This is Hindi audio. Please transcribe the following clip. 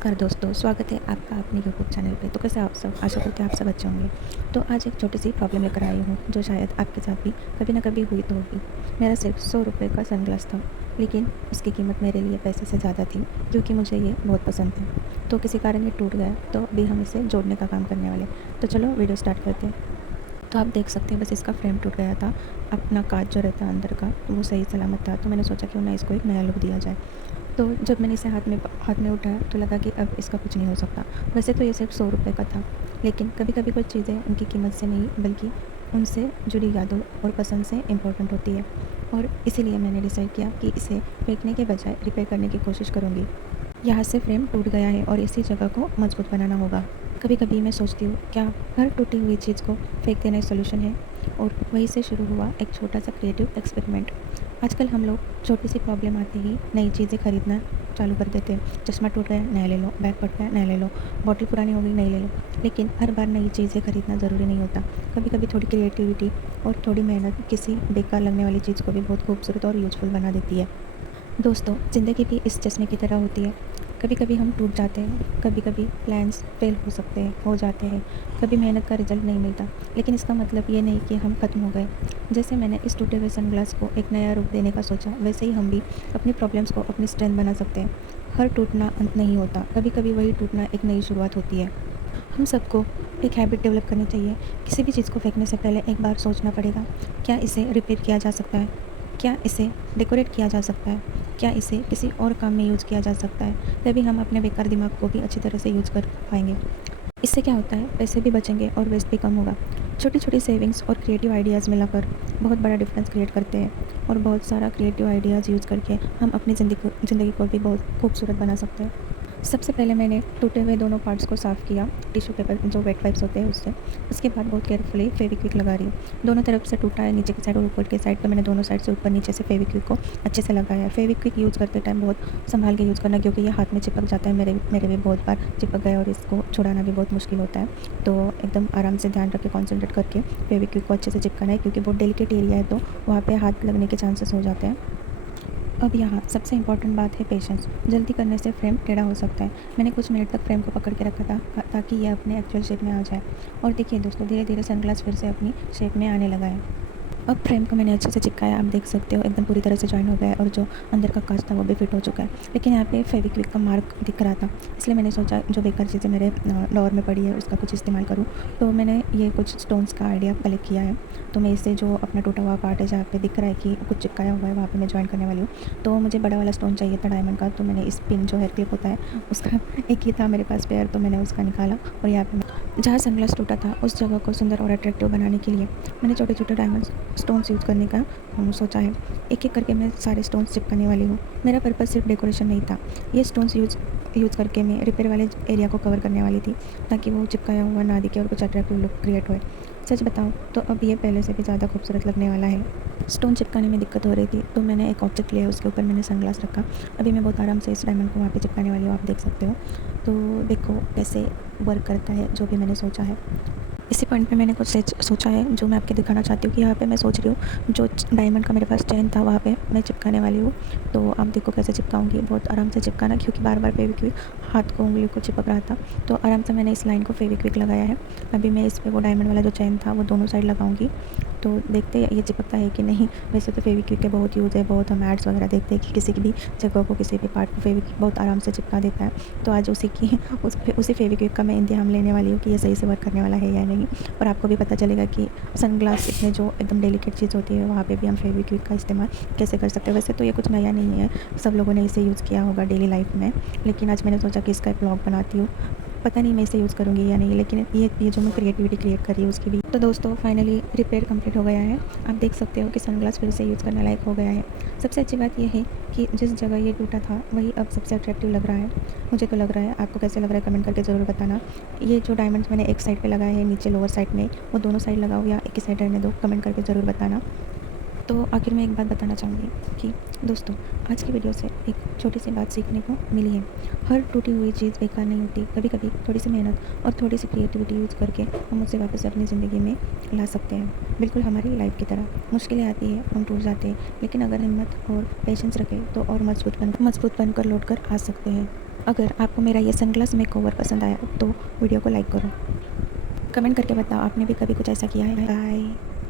नमस्कार दोस्तों, स्वागत है आपका अपने यूट्यूब चैनल पे। तो कैसे आप सब? आशा करते हैं आप सब अच्छे होंगे। तो आज एक छोटी सी प्रॉब्लम लेकर आई हूँ जो शायद आपके साथ भी कभी ना कभी हुई तो होगी। मेरा सिर्फ 100 रुपये का सनग्लास था, लेकिन उसकी कीमत मेरे लिए पैसे से ज़्यादा थी क्योंकि मुझे ये बहुत पसंद है। तो किसी कारण ये टूट गया, तो अभी हम इसे जोड़ने का काम करने वाले। तो चलो वीडियो स्टार्ट करते हैं। तो आप देख सकते हैं बस इसका फ्रेम टूट गया था। अपना कांच जो रहता है अंदर का वो सही सलामत था, तो मैंने सोचा क्यों ना इसको एक नया लुक दिया जाए। तो जब मैंने इसे हाथ में उठाया तो लगा कि अब इसका कुछ नहीं हो सकता। वैसे तो ये सिर्फ 100 रुपये का था, लेकिन कभी कभी कुछ चीज़ें उनकी कीमत से नहीं बल्कि उनसे जुड़ी यादों और पसंद से इम्पोर्टेंट होती है। और इसीलिए मैंने डिसाइड किया कि इसे फेंकने के बजाय रिपेयर करने की कोशिश करूँगी। यहाँ से फ्रेम टूट गया है और इसी जगह को मजबूत बनाना होगा। कभी कभी मैं सोचती हूँ क्या हर टूटी हुई चीज़ को फेंक देना एक सोल्यूशन है। और वहीं से शुरू हुआ एक छोटा सा क्रिएटिव एक्सपेरिमेंट। आजकल हम लोग छोटी सी प्रॉब्लम आते ही नई चीज़ें खरीदना चालू कर देते हैं। चश्मा टूट गया, नया ले लो। बैग फट गया, नया ले लो। बॉटल पुरानी हो गई, नई ले लो। लेकिन हर बार नई चीज़ें खरीदना ज़रूरी नहीं होता। कभी कभी थोड़ी क्रिएटिविटी और थोड़ी मेहनत किसी बेकार लगने वाली चीज़ को भी बहुत खूबसूरत और यूज़फुल बना देती है। दोस्तों, ज़िंदगी भी इस चश्मे की तरह होती है। कभी कभी हम टूट जाते हैं, कभी कभी प्लान्स फेल हो जाते हैं, कभी मेहनत का रिजल्ट नहीं मिलता। लेकिन इसका मतलब ये नहीं कि हम ख़त्म हो गए। जैसे मैंने इस टूटे हुए सनग्लास को एक नया रूप देने का सोचा, वैसे ही हम भी अपनी प्रॉब्लम्स को अपनी स्ट्रेंथ बना सकते हैं। हर टूटना अंत नहीं होता, कभी कभी वही टूटना एक नई शुरुआत होती है। हम सबको एक हैबिट डेवलप करनी चाहिए। किसी भी चीज़ को फेंकने से पहले एक बार सोचना पड़ेगा, क्या इसे रिपेयर किया जा सकता है? क्या इसे डेकोरेट किया जा सकता है? क्या इसे किसी और काम में यूज़ किया जा सकता है? तभी हम अपने बेकार दिमाग को भी अच्छी तरह से यूज़ कर पाएंगे। इससे क्या होता है, पैसे भी बचेंगे और वेस्ट भी कम होगा। छोटी छोटी सेविंग्स और क्रिएटिव आइडियाज़ मिलाकर बहुत बड़ा डिफरेंस क्रिएट करते हैं। और बहुत सारा क्रिएटिव आइडियाज़ यूज़ करके हम अपनी ज़िंदगी को भी बहुत खूबसूरत बना सकते हैं। सबसे पहले मैंने टूटे हुए दोनों पार्ट्स को साफ़ किया टिश्यू पेपर जो वेट वाइप्स होते हैं उससे। उसके बाद बहुत केयरफुली फेविक्विक लगा रही हूँ। दोनों तरफ से टूटा है, नीचे की साइड और ऊपर की साइड, तो मैंने दोनों साइड से ऊपर नीचे से फेविक्विक को अच्छे से लगाया है। फेविक्विक यूज़ करते टाइम बहुत संभाल के यूज़ करना, क्योंकि ये हाथ में चिपक जाता है। मेरे भी बहुत बार चिपक गया और इसको छुड़ाना भी बहुत मुश्किल होता है। तो एकदम आराम से ध्यान रख के कॉन्सेंट्रेट करके फेविक्विक को अच्छे से चिपकाना है, क्योंकि बहुत डेलिकेट एरिया है तो वहाँ पर हाथ लगने के चांसेस हो जाते हैं। अब यहाँ सबसे इम्पॉर्टेंट बात है पेशेंस। जल्दी करने से फ्रेम टेढ़ा हो सकता है। मैंने कुछ मिनट तक फ्रेम को पकड़ के रखा था ताकि यह अपने एक्चुअल शेप में आ जाए। और देखिए दोस्तों, धीरे धीरे सनग्लास फिर से अपनी शेप में आने लगा है। अब फ्रेम को मैंने अच्छे से चिपकाया, आप देख सकते हो एकदम पूरी तरह से जॉइन हो गया है और जो अंदर का कांच था वो भी फिट हो चुका है। लेकिन यहाँ पे फेविक्विक का मार्क दिख रहा था, इसलिए मैंने सोचा जो बेकार चीज़ें मेरे ड्रॉअर में पड़ी है उसका कुछ इस्तेमाल करूँ। तो मैंने ये कुछ स्टोन्स का आइडिया कलेक्ट किया है। तो मैं इससे जो अपना टूटा हुआ पार्ट है जहाँ पे दिख रहा है कि कुछ चिपकाया हुआ है वहाँ पे मैं जॉइन करने वाली हूँ। तो मुझे बड़ा वाला स्टोन चाहिए था डायमंड का, तो मैंने इस पिन जो हेयर क्लिप होता है उसका एक ही था मेरे पास पेयर, तो मैंने उसका निकाला। और यहाँ पे जहाँ सनग्लास टूटा था उस जगह को सुंदर और अट्रैक्टिव बनाने के लिए मैंने छोटे छोटे डायमंड स्टोन्स यूज़ करने का सोचा है। एक एक करके मैं सारे स्टोन्स चिपकाने वाली हूँ। मेरा पर्पज़ सिर्फ डेकोरेशन नहीं था, ये स्टोन्स यूज़ करके मैं रिपेयर वाले एरिया को कवर करने वाली थी, ताकि वो चिपकाया हुआ ना दिखे और कुछ अट्रैक्टिव लुक क्रिएट हो। सच बताऊँ तो अब ये पहले से भी ज़्यादा खूबसूरत लगने वाला है। स्टोन चिपकाने में दिक्कत हो रही थी, तो मैंने एक ऑब्जेक्ट लिया, उसके ऊपर मैंने सनग्लास रखा। अभी मैं बहुत आराम से इस डायमंड को वहाँ पे चिपकाने वाली हूँ, आप देख सकते हो। तो देखो कैसे वर्क करता है जो भी मैंने सोचा है। इसी पॉइंट पे मैंने कुछ सोचा है जो मैं आपको दिखाना चाहती हूँ कि यहाँ पे मैं सोच रही हूँ जो डायमंड का मेरे पास चेन था वहाँ पे मैं चिपकाने वाली हूँ। तो आप देखो कैसे चिपकाऊंगी, बहुत आराम से चिपकाना, क्योंकि बार बार फेविक्विक हाथ को उंगली को चिपक रहा था। तो आराम से मैंने इस लाइन को फेविक्विक लगाया है। अभी मैं इस पर वो डायमंड वाला जो चेन था वो दोनों साइड लगाऊंगी। तो देखते हैं ये चिपकता है कि नहीं। वैसे तो फेविक्विक के बहुत यूज़ है, बहुत हम एड्स वगैरह देखते हैं कि किसी की भी जगह को किसी भी पार्ट को फेविक्विक बहुत आराम से चिपका देता है। तो आज उसी फेविक्विक का मैं इंतजाम लेने वाली हूँ कि ये सही से वर्क करने वाला है या नहीं। और आपको भी पता चलेगा कि सनग्लास इतने जो एकदम डेलिकेट चीज़ होती है वहाँ पे भी हम फेविक्विक का इस्तेमाल कैसे कर सकते हैं। वैसे तो ये कुछ नया नहीं है, सब लोगों ने इसे यूज़ किया होगा डेली लाइफ में, लेकिन आज मैंने सोचा कि इसका एक ब्लॉग बनाती हूँ। पता नहीं मैं इसे यूज़ करूँगी या नहीं, लेकिन ये जो मैं क्रिएटिविटी क्रिएट कर रही हूँ उसकी भी। तो दोस्तों फाइनली रिपेयर कंप्लीट हो गया है। आप देख सकते हो कि सनग्लास फिर से यूज़ करने लायक हो गया है। सबसे अच्छी बात यह है कि जिस जगह ये टूटा था वही अब सबसे अट्रैक्टिव लग रहा है। मुझे तो लग रहा है, आपको कैसे लग रहा है कमेंट करके ज़रूर बताना। ये जो डायमंड्स मैंने एक साइड पे लगाए हैं नीचे लोअर साइड में, वो दोनों साइड लगाओ या एक ही साइड रहने दो, कमेंट करके ज़रूर बताना। तो आखिर में एक बात बताना चाहूँगी कि दोस्तों आज की वीडियो से एक छोटी सी बात सीखने को मिली है। हर टूटी हुई चीज़ बेकार नहीं होती। कभी कभी थोड़ी सी मेहनत और थोड़ी सी क्रिएटिविटी यूज़ करके हम उसे वापस अपनी ज़िंदगी में ला सकते हैं, बिल्कुल हमारी लाइफ की तरह। मुश्किलें आती है, हम टूट जाते हैं, लेकिन अगर हिम्मत और पेशेंस रखें तो और मजबूत बनकर लौट कर आ सकते हैं। अगर आपको मेरा ये सनग्लास मेकओवर पसंद आया तो वीडियो को लाइक करो। कमेंट करके बताओ आपने भी कभी कुछ ऐसा किया है। बाय।